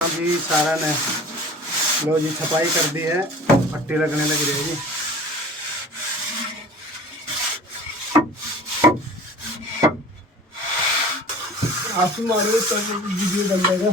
जी सारा ने लो जी छपाई कर दी है, पट्टी लगने लग रही है जी। आप मारो तो वीडियो बन जाएगा।